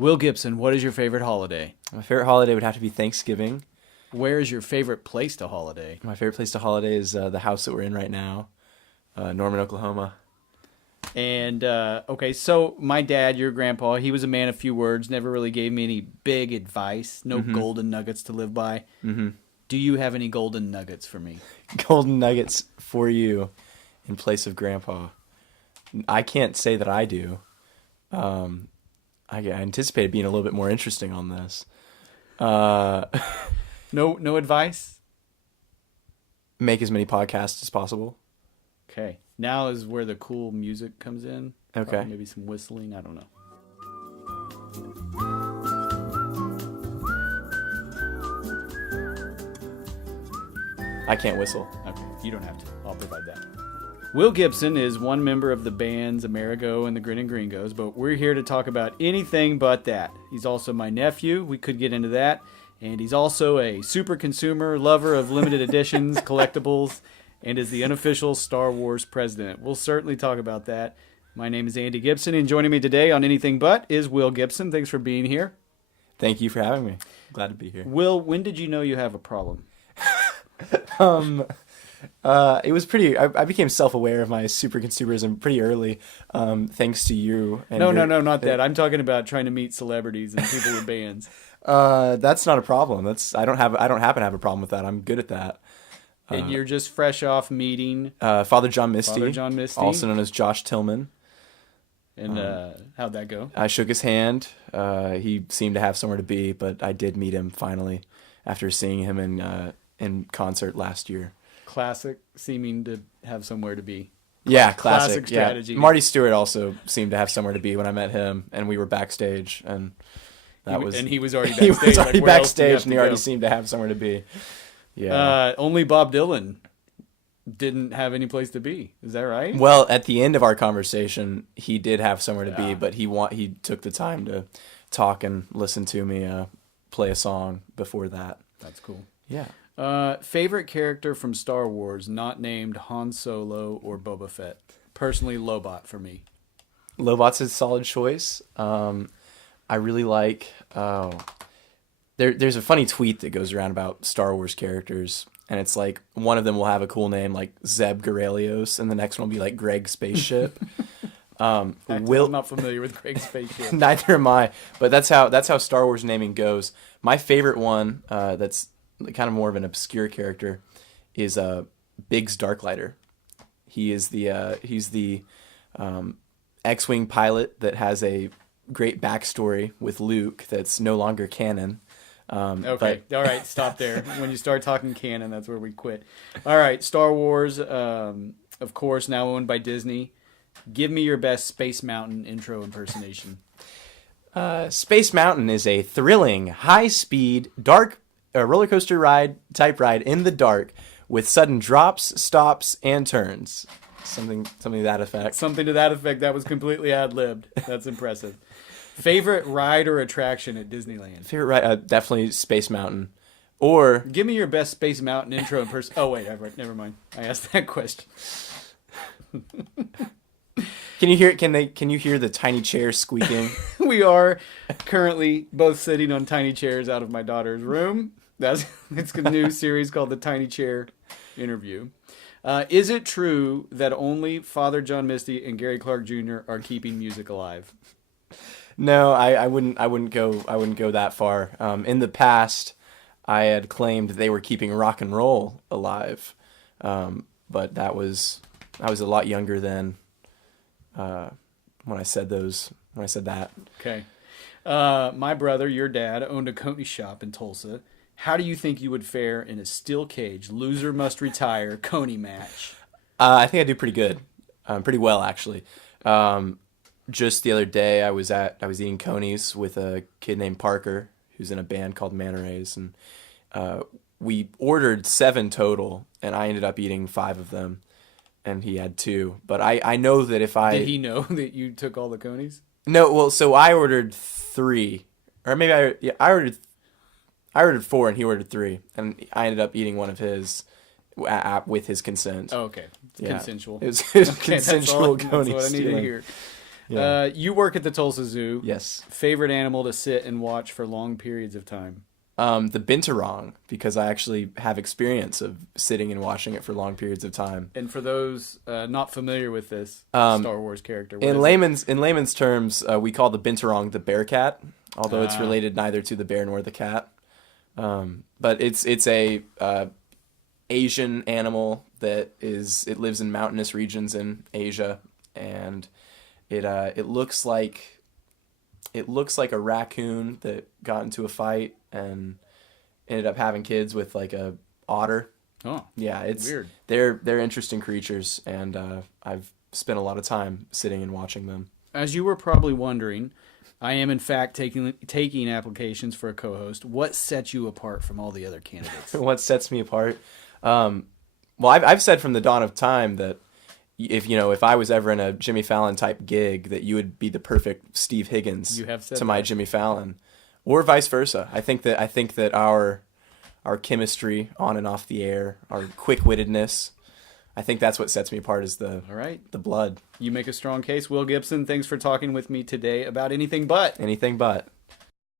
Will Gibson, what is your favorite holiday? My favorite holiday would have to be Thanksgiving. Where is your favorite place to holiday? My favorite place to holiday is the house that we're in right now, Norman, Oklahoma. And, okay, so my dad, your grandpa, he was a man of few words, never really gave me any big advice, no golden nuggets to live by. Mm-hmm. Do you have any golden nuggets for me? Golden nuggets for you in place of grandpa. I can't say that I do. I anticipated being a little bit more interesting on this. No advice? Make as many podcasts as possible. Okay. Now is where the cool music comes in. Okay. Probably maybe some whistling. I don't know. I can't whistle. Okay. You don't have to. I'll provide that. Will Gibson is one member of the bands Amerigo and the Grin and Gringos, but we're here to talk about anything but that. He's also my nephew. We could get into that. And he's also a super consumer, lover of limited editions, collectibles, and is the unofficial Star Wars president. We'll certainly talk about that. My name is Andy Gibson, and joining me today on Anything But is Will Gibson. Thanks for being here. Thank you for having me. Glad to be here. Will, when did you know you have a problem? It was pretty. I became self-aware of my super consumerism pretty early, thanks to you. And No, not that. I'm talking about trying to meet celebrities and people with bands. That's not a problem. I don't happen to have a problem with that. I'm good at that. And you're just fresh off meeting Father John Misty, also known as Josh Tillman. And how'd that go? I shook his hand. He seemed to have somewhere to be, but I did meet him finally after seeing him in concert last year. Classic, seeming to have somewhere to be. Yeah, classic strategy. Yeah. Marty Stewart also seemed to have somewhere to be when I met him, and we were backstage, and he was already backstage. He was already backstage, and he already go? seemed to have somewhere to be. Yeah. Only Bob Dylan didn't have any place to be. Is that right? Well, at the end of our conversation, he did have somewhere to be, but he took the time to talk and listen to me play a song before that. That's cool. Yeah. Favorite character from Star Wars, not named Han Solo or Boba Fett. Personally, Lobot for me. Lobot's a solid choice. I really like. There's a funny tweet that goes around about Star Wars characters, and it's like one of them will have a cool name like Zeb Garelios, and the next one will be like Greg Spaceship. I'm not familiar with Greg Spaceship. Neither am I, but that's how Star Wars naming goes. My favorite one, that's kind of more of an obscure character, is Biggs Darklighter. He's the X-wing pilot that has a great backstory with Luke that's no longer canon. Okay, all right, stop there. When you start talking canon, that's where we quit. All right, Star Wars, of course, now owned by Disney. Give me your best Space Mountain intro impersonation. Space Mountain is a thrilling, high-speed, dark roller coaster type ride in the dark with sudden drops, stops, and turns. Something to that effect. Something to that effect. That was completely ad-libbed. That's impressive. Favorite ride or attraction at Disneyland? Favorite ride, definitely Space Mountain. Or give me your best Space Mountain intro in person. Oh wait, never mind. I asked that question. Can you hear? Can you hear the tiny chair squeaking? We are currently both sitting on tiny chairs out of my daughter's room. It's a new series called the Tiny Chair Interview. Is it true that only Father John Misty and Gary Clark Jr. are keeping music alive? No, I wouldn't go that far. In the past, I had claimed they were keeping rock and roll alive, but that was I was a lot younger then. When I said that. Okay. My brother, your dad, owned a coney shop in Tulsa. How do you think you would fare in a steel cage, loser must retire coney match? I think I do pretty good. Pretty well, actually. Just the other day, I was eating conies with a kid named Parker, who's in a band called Manta Rays, and we ordered 7 total, and I ended up eating 5 of them. And he had 2, but I know that if I... Did he know that you took all the conies? No, well, so I ordered 3, or maybe I ordered 4 and he ordered 3, and I ended up eating one of his with his consent. Oh, okay. It's consensual. It was consensual coney stealing. That's what I need to hear. Yeah. You work at the Tulsa Zoo. Yes. Favorite animal to sit and watch for long periods of time? The binturong, because I actually have experience of sitting and watching it for long periods of time. And for those not familiar with this Um, Star Wars character, what In is it? layman's terms, we call the binturong the bear cat, although it's Ah. related neither to the bear nor the cat. But it's a Asian animal it lives in mountainous regions in Asia, and it looks like a raccoon that got into a fight and ended up having kids with like a otter. Oh, Yeah, it's weird. They're interesting creatures, and I've spent a lot of time sitting and watching them. As you were probably wondering, I am in fact taking applications for a co-host. What sets you apart from all the other candidates? What sets me apart? Well, I've said from the dawn of time that if I was ever in a Jimmy Fallon type gig, that you would be the perfect Steve Higgins You have said to my that. Jimmy Fallon, or vice versa. I think that our chemistry on and off the air, our quick-wittedness, I think that's what sets me apart is All right. the blood. You make a strong case. Will Gibson, thanks for talking with me today about anything but. Anything but.